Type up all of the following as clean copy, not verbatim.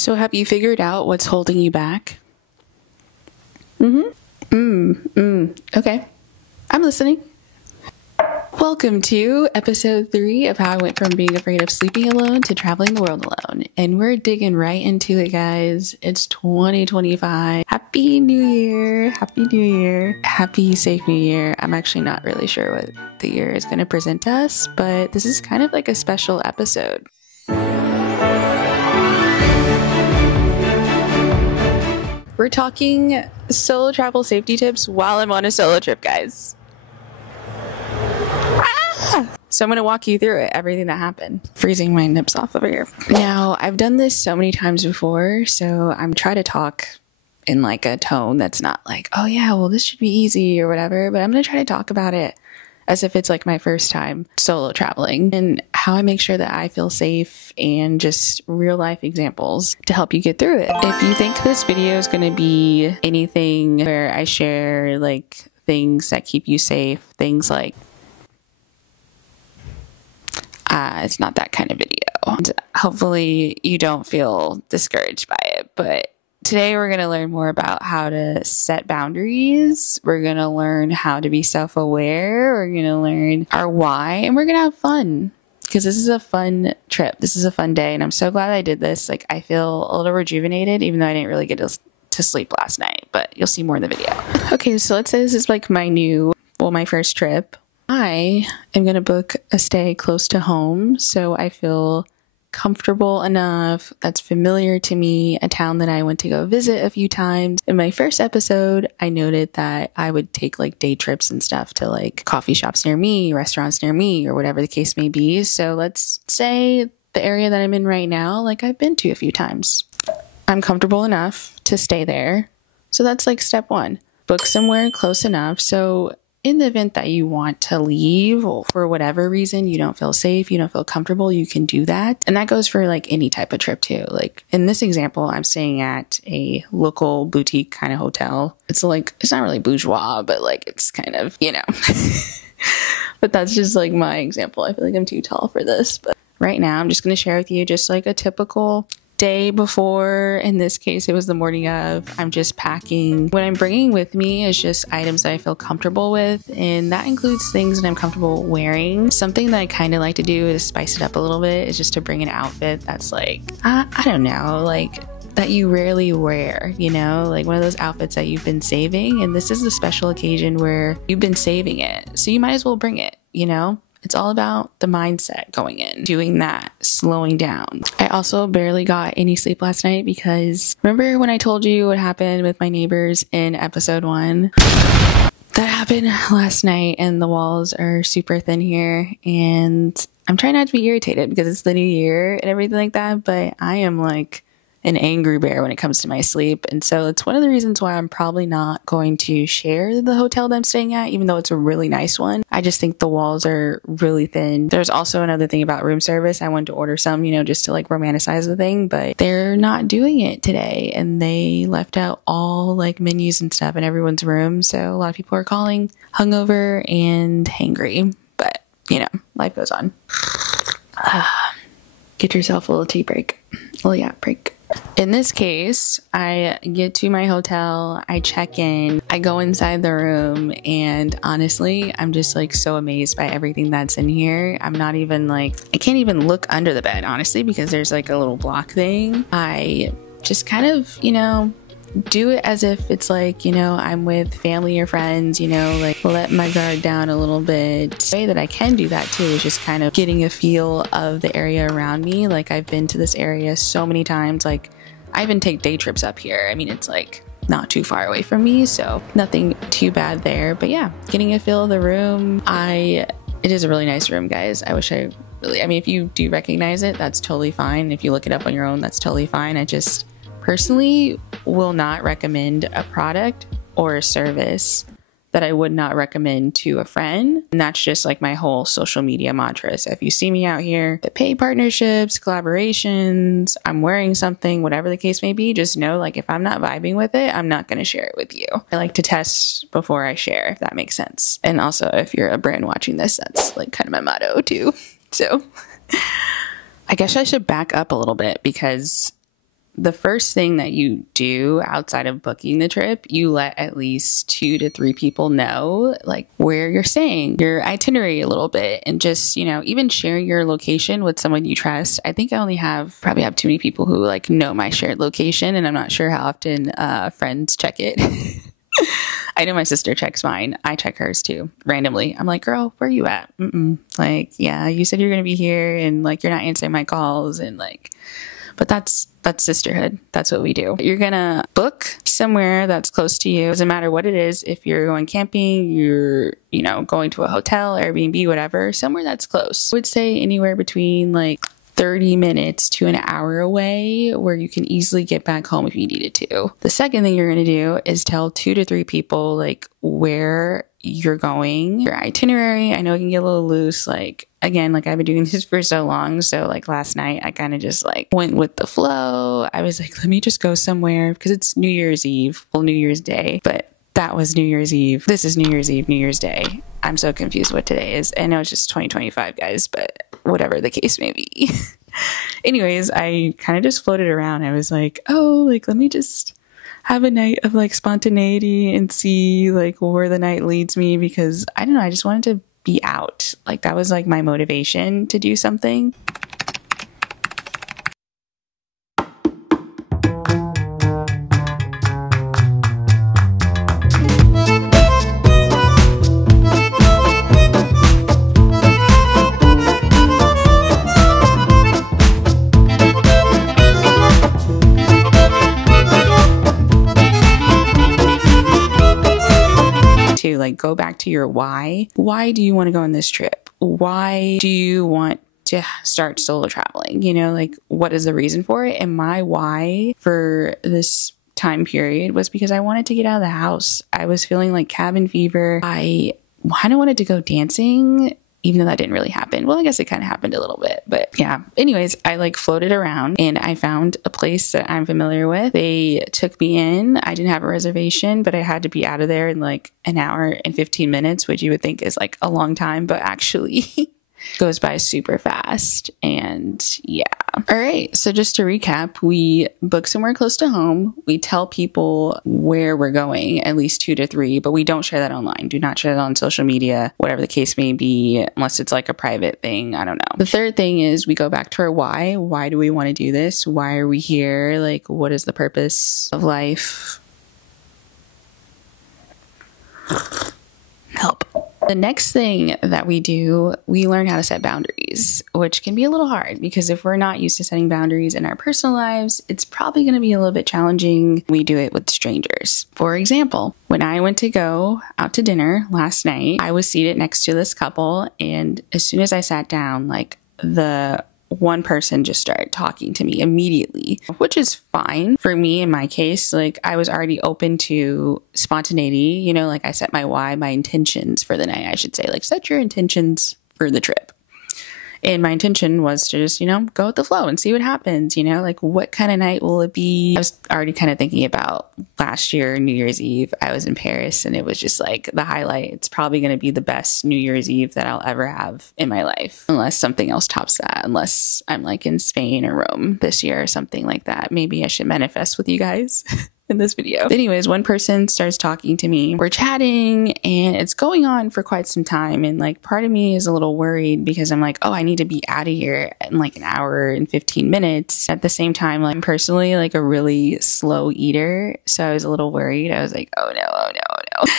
So have you figured out what's holding you back? Okay. I'm listening. Welcome to episode 3 of how I went from being afraid of sleeping alone to traveling the world alone. And we're digging right into it, guys. It's 2025. Happy New Year. Happy New Year. Happy safe New Year. I'm actually not really sure what the year is going to present to us, but this is kind of like a special episode. We're talking solo travel safety tips while I'm on a solo trip, guys. So I'm going to walk you through it, everything that happened. Freezing my nips off over here. Now, I've done this so many times before, so I'm trying to talk in like a tone that's not like, oh yeah, well this should be easy or whatever, but I'm going to try to talk about it as if it's like my first time solo traveling and how I make sure that I feel safe and just real life examples to help you get through it. If you think this video is going to be anything where I share like things that keep you safe, things like it's not that kind of video. And hopefully you don't feel discouraged by it, but today we're going to learn more about how to set boundaries. We're going to learn how to be self-aware. We're going to learn our why, and we're going to have fun because this is a fun trip. This is a fun day, and I'm so glad I did this. Like, I feel a little rejuvenated, even though I didn't really get to sleep last night, but you'll see more in the video. Okay, so let's say this is like my first trip. I am going to book a stay close to home, so I feel comfortable enough, that's familiar to me, a town that I went to go visit a few times. In my first episode, I noted that I would take like day trips and stuff to like coffee shops near me, restaurants near me, or whatever the case may be. So let's say the area that I'm in right now, like I've been to a few times. I'm comfortable enough to stay there. So that's like step 1. Book somewhere close enough. So in the event that you want to leave or for whatever reason, you don't feel safe, you don't feel comfortable, you can do that. And that goes for like any type of trip too. Like in this example, I'm staying at a local boutique kind of hotel. It's like, it's not really bourgeois, but like it's kind of, you know, but that's just like my example. I feel like I'm too tall for this, but right now I'm just going to share with you just like a typical day before. In this case, it was the morning of. I'm just packing. What I'm bringing with me is just items that I feel comfortable with, and that includes things that I'm comfortable wearing. Something that I kind of like to do is spice it up a little bit, is just to bring an outfit that's like, I don't know, like that you rarely wear, you know, like one of those outfits that you've been saving, and this is a special occasion where you've been saving it, so you might as well bring it, you know? It's all about the mindset going in, doing that, slowing down. I also barely got any sleep last night because remember when I told you what happened with my neighbors in episode 1? That happened last night, and the walls are super thin here, and I'm trying not to be irritated because it's the new year and everything like that, but I am like an angry bear when it comes to my sleep. And so it's one of the reasons why I'm probably not going to share the hotel that I'm staying at, even though it's a really nice one. I just think the walls are really thin. There's also another thing about room service. I wanted to order some, you know, just to like romanticize the thing, but they're not doing it today. And they left out all like menus and stuff in everyone's room. So a lot of people are calling hungover and hangry, but you know, life goes on. Get yourself a little tea break. Oh yeah, break. In this case, I get to my hotel, I check in, I go inside the room, and honestly, I'm just like so amazed by everything that's in here. I'm not even like, I can't even look under the bed, honestly, because there's like a little block thing. I just kind of, you know, do it as if it's like, you know, I'm with family or friends, you know, like let my guard down a little bit. The way that I can do that too is just kind of getting a feel of the area around me. Like I've been to this area so many times. Like I even take day trips up here. I mean, it's like not too far away from me, so nothing too bad there. But yeah, getting a feel of the room. It is a really nice room, guys. I wish I mean, if you do recognize it, that's totally fine. If you look it up on your own, that's totally fine. I just personally will not recommend a product or a service that I would not recommend to a friend. And that's just like my whole social media mantra. So if you see me out here, the paid partnerships, collaborations, I'm wearing something, whatever the case may be, just know like if I'm not vibing with it, I'm not going to share it with you. I like to test before I share, if that makes sense. And also if you're a brand watching this, that's like kind of my motto too. So I guess I should back up a little bit because the first thing that you do outside of booking the trip, you let at least 2 to 3 people know like where you're staying, your itinerary a little bit, and just, you know, even sharing your location with someone you trust. I think I only probably have too many people who like know my shared location, and I'm not sure how often friends check it. I know my sister checks mine. I check hers too, randomly. I'm like, girl, where are you at? Like, yeah, you said you're going to be here, and like, you're not answering my calls, and like, but that's sisterhood. That's what we do. You're going to book somewhere that's close to you. Doesn't matter what it is. If you're going camping, you're, you know, going to a hotel, Airbnb, whatever, somewhere that's close. I would say anywhere between like 30 minutes to an hour away where you can easily get back home if you needed to. The second thing you're going to do is tell 2 to 3 people like where you're going, your itinerary. I know it can get a little loose. Like, again, like I've been doing this for so long. So like last night I kind of just like went with the flow. I was like, let me just go somewhere because it's New Year's Eve, well, New Year's Day, but that was New Year's Eve. This is New Year's Eve, New Year's Day. I'm so confused what today is. I know it's just 2025, guys, but whatever the case may be. Anyways, I kind of just floated around. I was like, oh, like, let me just have a night of like spontaneity and see like where the night leads me, because I don't know, I just wanted to be out. Like that was like my motivation to do something. To like go back to your why. Why do you want to go on this trip? Why do you want to start solo traveling? You know, like what is the reason for it? And my why for this time period was because I wanted to get out of the house. I was feeling like cabin fever. I kind of wanted to go dancing, even though that didn't really happen. Well, I guess it kind of happened a little bit, but yeah. Anyways, I like floated around and I found a place that I'm familiar with. They took me in. I didn't have a reservation, but I had to be out of there in like an hour and 15 minutes, which you would think is like a long time, but actually goes by super fast. And yeah. All right. So just to recap, we book somewhere close to home. We tell people where we're going, at least 2 to 3, but we don't share that online. Do not share that on social media, whatever the case may be, unless it's like a private thing. I don't know. The third thing is we go back to our why. Why do we want to do this? Why are we here? Like, what is the purpose of life? Help. The next thing that we do, we learn how to set boundaries, which can be a little hard because if we're not used to setting boundaries in our personal lives, it's probably going to be a little bit challenging. We do it with strangers. For example, when I went to go out to dinner last night, I was seated next to this couple, and as soon as I sat down, like the one person just started talking to me immediately, which is fine for me in my case. Like I was already open to spontaneity, you know, like I set my why, my intentions for the night, I should say, like set your intentions for the trip. And my intention was to just, you know, go with the flow and see what happens, you know, like what kind of night will it be? I was already kind of thinking about last year, New Year's Eve. I was in Paris and it was just like the highlight. It's probably going to be the best New Year's Eve that I'll ever have in my life, unless something else tops that, unless I'm like in Spain or Rome this year or something like that. Maybe I should manifest with you guys. In this video. Anyways, one person starts talking to me. We're chatting and it's going on for quite some time. And like part of me is a little worried because I'm like, oh, I need to be out of here in like an hour and 15 minutes. At the same time, like I'm personally like a really slow eater. So I was a little worried. I was like, oh no, oh no, oh no.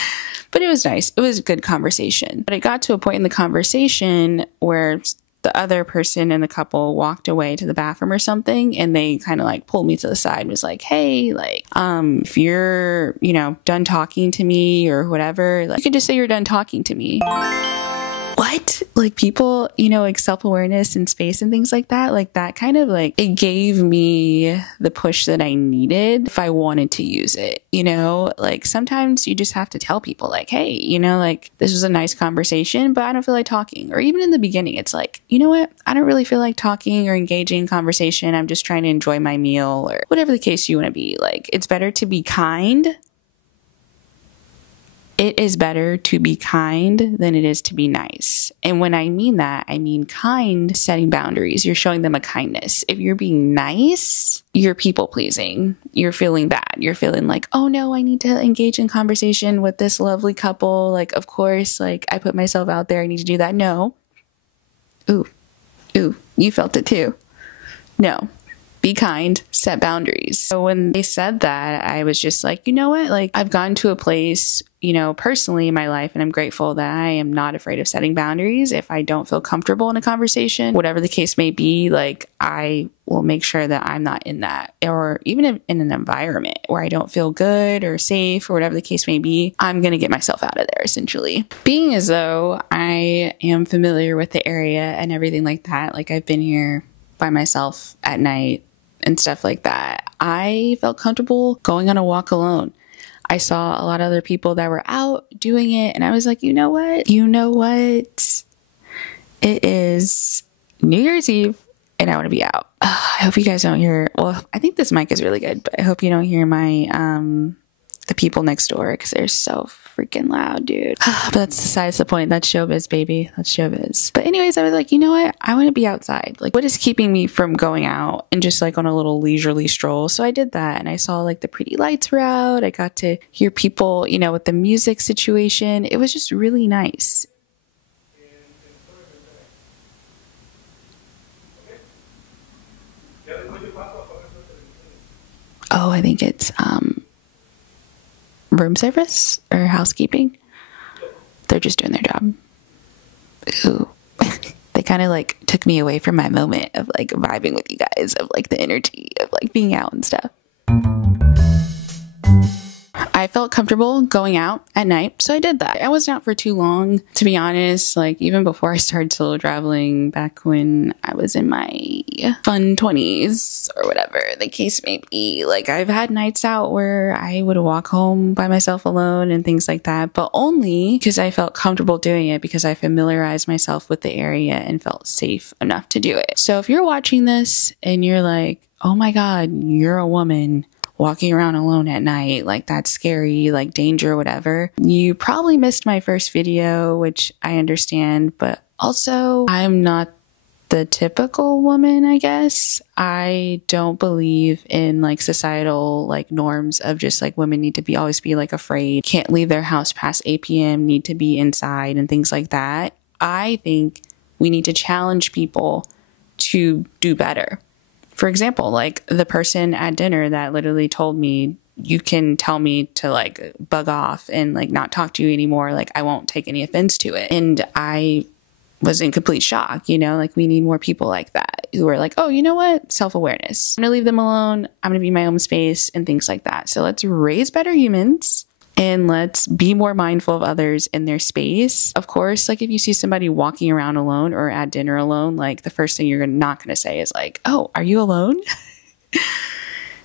But it was nice. It was a good conversation. But it got to a point in the conversation where the other person in the couple walked away to the bathroom or something, and they kind of like pulled me to the side and was like, hey, like, if you're, you know, done talking to me or whatever, like, you can just say you're done talking to me. What? Like people, you know, like self-awareness and space and things like that kind of like, it gave me the push that I needed if I wanted to use it, you know, like sometimes you just have to tell people like, hey, you know, like this was a nice conversation, but I don't feel like talking. Or even in the beginning, it's like, you know what? I don't really feel like talking or engaging in conversation. I'm just trying to enjoy my meal or whatever the case you want to be. Like, it's better to be kind It is better to be kind than it is to be nice. And when I mean that, I mean kind, setting boundaries. You're showing them a kindness. If you're being nice, you're people pleasing. You're feeling bad. You're feeling like, oh no, I need to engage in conversation with this lovely couple. Like, of course, like I put myself out there. I need to do that. No. Ooh, you felt it too. No. Be kind, set boundaries. So when they said that, I was just like, you know what? Like, I've gotten to a place, you know, personally in my life, and I'm grateful that I am not afraid of setting boundaries. If I don't feel comfortable in a conversation, whatever the case may be, like, I will make sure that I'm not in that, or even in an environment where I don't feel good or safe or whatever the case may be, I'm going to get myself out of there, essentially. Being as though I am familiar with the area and everything like that, like I've been here by myself at night and stuff like that, I felt comfortable going on a walk alone. I saw a lot of other people that were out doing it, and I was like, you know what? It is New Year's Eve, and I want to be out. I hope you guys don't hear, well, I think this mic is really good, but I hope you don't hear my, the people next door, because they're so freaking loud, dude. But that's besides the point. That's showbiz, baby. That's showbiz. But anyways, I was like, you know what? I want to be outside. Like, what is keeping me from going out and just like on a little leisurely stroll? So I did that, and I saw like the pretty lights were out. I got to hear people, you know, with the music situation. It was just really nice. Oh, I think it's room service or housekeeping. They're just doing their job. Ooh. They kind of like took me away from my moment of like vibing with you guys, of like the energy of like being out and stuff. I felt comfortable going out at night, so I did that. I wasn't out for too long, to be honest. Like, even before I started solo traveling, back when I was in my fun 20s or whatever the case may be, like, I've had nights out where I would walk home by myself alone and things like that, but only because I felt comfortable doing it, because I familiarized myself with the area and felt safe enough to do it. So if you're watching this and you're like, oh my God, you're a woman walking around alone at night, like that's scary, like danger, whatever, you probably missed my first video, which I understand, but also I'm not the typical woman, I guess. I don't believe in like societal like norms of just like women need to always be like afraid, can't leave their house past 8 p.m., need to be inside and things like that. I think we need to challenge people to do better. For example, like the person at dinner that literally told me, you can tell me to like bug off and like not talk to you anymore. Like I won't take any offense to it. And I was in complete shock, you know, like we need more people like that who are like, oh, you know what? Self-awareness. I'm gonna leave them alone. I'm gonna be in my own space and things like that. So let's raise better humans. And let's be more mindful of others in their space. Of course, like if you see somebody walking around alone or at dinner alone, like the first thing you're not going to say is like, oh, are you alone?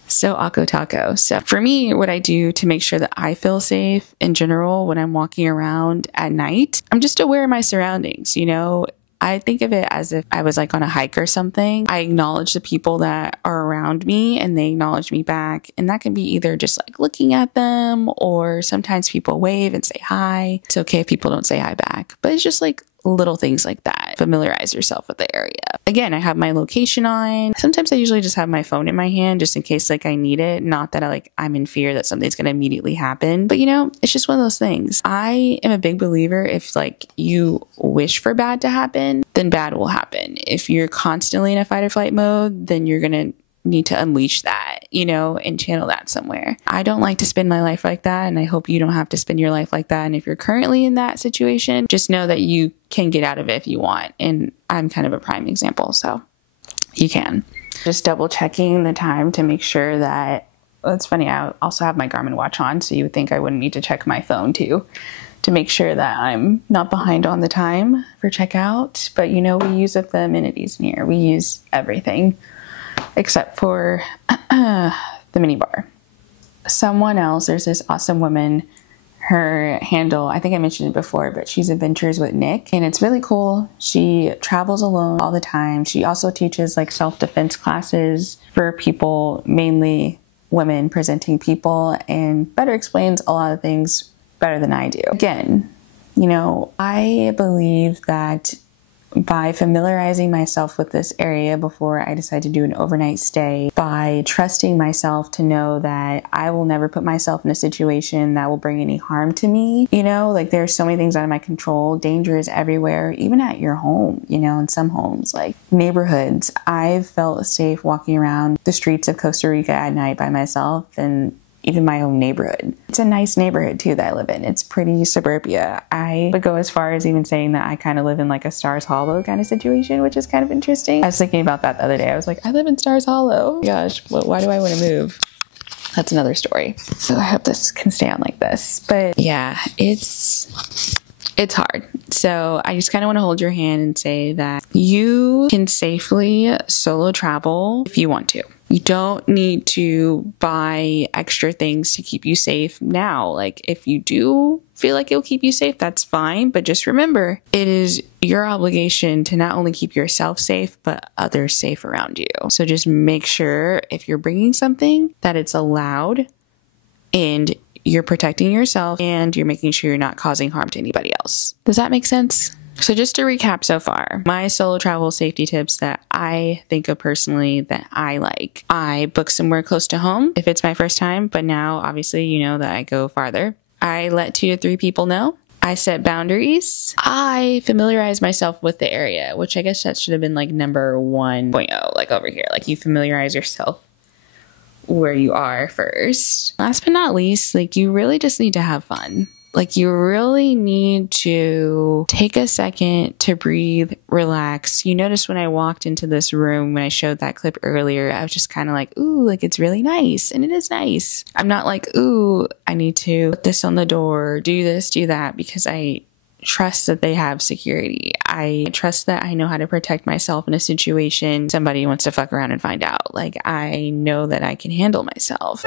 So Akko Taco. So for me, what I do to make sure that I feel safe in general when I'm walking around at night, I'm just aware of my surroundings, you know? I think of it as if I was like on a hike or something. I acknowledge the people that are around me and they acknowledge me back. And that can be either just like looking at them, or sometimes people wave and say hi. It's okay if people don't say hi back, but it's just like little things like that. Familiarize yourself with the area. Again, I have my location on. Sometimes I usually just have my phone in my hand just in case like I need it. Not that I'm in fear that something's going to immediately happen, but you know, it's just one of those things. I am a big believer, if like you wish for bad to happen, then bad will happen. If you're constantly in a fight or flight mode, then you're going to need to unleash that, you know, and channel that somewhere. I don't like to spend my life like that, and I hope you don't have to spend your life like that. And if you're currently in that situation, just know that you can get out of it if you want. And I'm kind of a prime example, so you can. Just double checking the time to make sure that, well, it's funny, I also have my Garmin watch on, so you would think I wouldn't need to check my phone too, to make sure that I'm not behind on the time for checkout. But you know, we use the amenities in here. We use everything except for the minibar. Someone else, there's this awesome woman, her handle, I think I mentioned it before, but she's Adventures with Nick, and it's really cool. She travels alone all the time. She also teaches like self-defense classes for people, mainly women presenting people, and better explains a lot of things better than I do. Again, you know, I believe that by familiarizing myself with this area before I decide to do an overnight stay, by trusting myself to know that I will never put myself in a situation that will bring any harm to me. You know, like there's so many things out of my control. Danger is everywhere, even at your home, you know, in some homes, like neighborhoods. I've felt safe walking around the streets of Costa Rica at night by myself, and even my own neighborhood. It's a nice neighborhood too that I live in. It's pretty suburbia. I would go as far as even saying that I kind of live in like a Stars Hollow kind of situation, which is kind of interesting. I was thinking about that the other day. I was like, I live in Stars Hollow. Gosh, why do I want to move? That's another story. So I hope this can stay on like this. But yeah, it's hard. So I just kind of want to hold your hand and say that you can safely solo travel if you want to. You don't need to buy extra things to keep you safe now. Like if you do feel like it'll keep you safe, that's fine. But just remember, it is your obligation to not only keep yourself safe, but others safe around you. So just make sure if you're bringing something that it's allowed and you're protecting yourself and you're making sure you're not causing harm to anybody else. Does that make sense? So just to recap so far, my solo travel safety tips that I think of personally that I like. I book somewhere close to home if it's my first time, but now obviously you know that I go farther. I let 2 to 3 people know. I set boundaries. I familiarize myself with the area, which I guess that should have been like number 1.0, like over here. Like you familiarize yourself where you are first. Last but not least, like you really just need to have fun. Like you really need to take a second to breathe, relax. You notice when I walked into this room, when I showed that clip earlier, I was just kind of like, ooh, like it's really nice. And it is nice. I'm not like, ooh, I need to put this on the door, do this, do that, because I trust that they have security. I trust that I know how to protect myself in a situation somebody wants to fuck around and find out. Like I know that I can handle myself.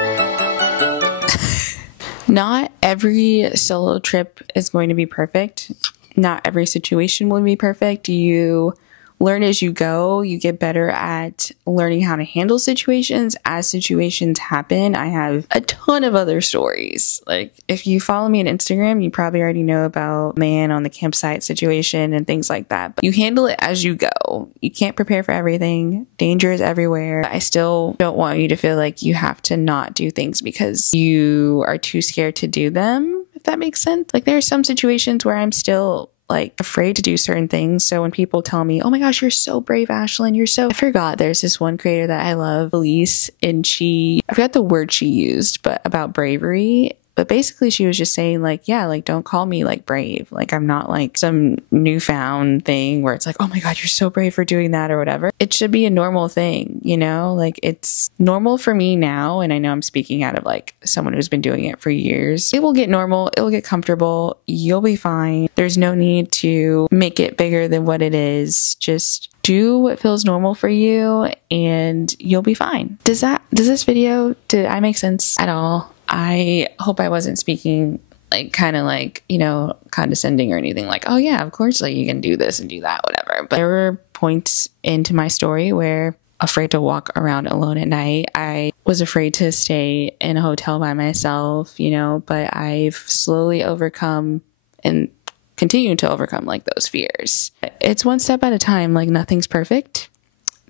Not every solo trip is going to be perfect. Not every situation will be perfect. You learn as you go. You get better at learning how to handle situations as situations happen. I have a ton of other stories. Like if you follow me on Instagram, you probably already know about man on the campsite situation and things like that. But you handle it as you go. You can't prepare for everything. Danger is everywhere. I still don't want you to feel like you have to not do things because you are too scared to do them, if that makes sense. Like there are some situations where I'm still like afraid to do certain things. So when people tell me, oh my gosh, you're so brave, Ashlyn, I forgot there's this one creator that I love, Elise, and I forgot the word she used, but about bravery. But basically she was just saying like, yeah, like don't call me like brave. Like I'm not like some newfound thing where it's like, oh my God, you're so brave for doing that or whatever. It should be a normal thing, you know, like it's normal for me now. And I know I'm speaking out of like someone who's been doing it for years. It will get normal. It will get comfortable. You'll be fine. There's no need to make it bigger than what it is. Just do what feels normal for you and you'll be fine. Did I make sense at all? I hope I wasn't speaking like kind of like, you know, condescending or anything like, oh yeah, of course, like you can do this and do that, whatever. But there were points into my story where afraid to walk around alone at night. I was afraid to stay in a hotel by myself, you know, but I've slowly overcome and continue to overcome like those fears. It's one step at a time. Like nothing's perfect.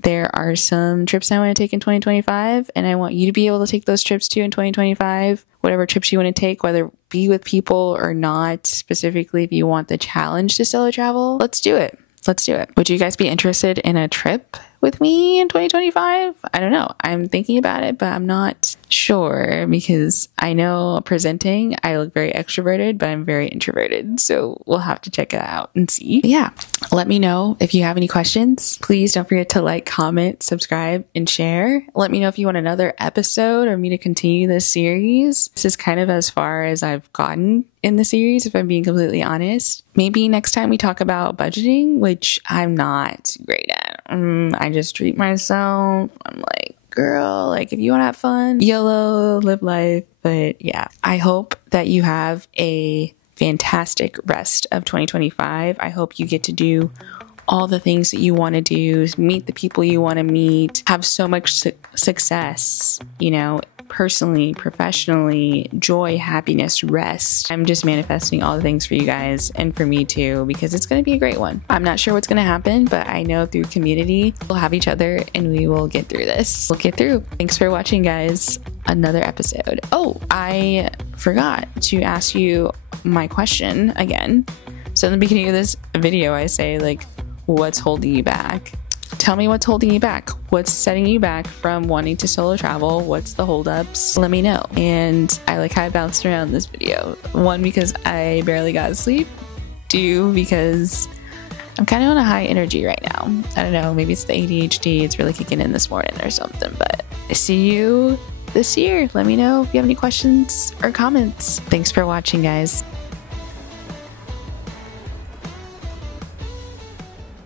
There are some trips I want to take in 2025, and I want you to be able to take those trips too in 2025. Whatever trips you want to take, whether be with people or not, specifically if you want the challenge to solo travel, let's do it. Let's do it. Would you guys be interested in a trip with me in 2025? I don't know. I'm thinking about it, but I'm not sure because I know presenting, I look very extroverted, but I'm very introverted. So we'll have to check it out and see. But yeah, let me know if you have any questions. Please don't forget to like, comment, subscribe, and share. Let me know if you want another episode or me to continue this series. This is kind of as far as I've gotten in the series, if I'm being completely honest. Maybe next time we talk about budgeting, which I'm not great at. I just treat myself. I'm like, girl, like if you want to have fun, YOLO, live life. But yeah, I hope that you have a fantastic rest of 2025. I hope you get to do all the things that you want to do, meet the people you want to meet, have so much success, you know, personally, professionally, joy, happiness, rest. I'm just manifesting all the things for you guys and for me too, because it's going to be a great one. I'm not sure what's going to happen, but I know through community, we'll have each other and we will get through this. We'll get through. Thanks for watching, guys. Another episode. Oh, I forgot to ask you my question again. So in the beginning of this video, I say like, what's holding you back? Tell me what's holding you back. What's setting you back from wanting to solo travel? What's the holdups? Let me know. And I like how I bounced around this video. 1, because I barely got sleep. 2, because I'm kind of on a high energy right now. I don't know, maybe it's the ADHD. It's really kicking in this morning or something, but I see you this year. Let me know if you have any questions or comments. Thanks for watching, guys.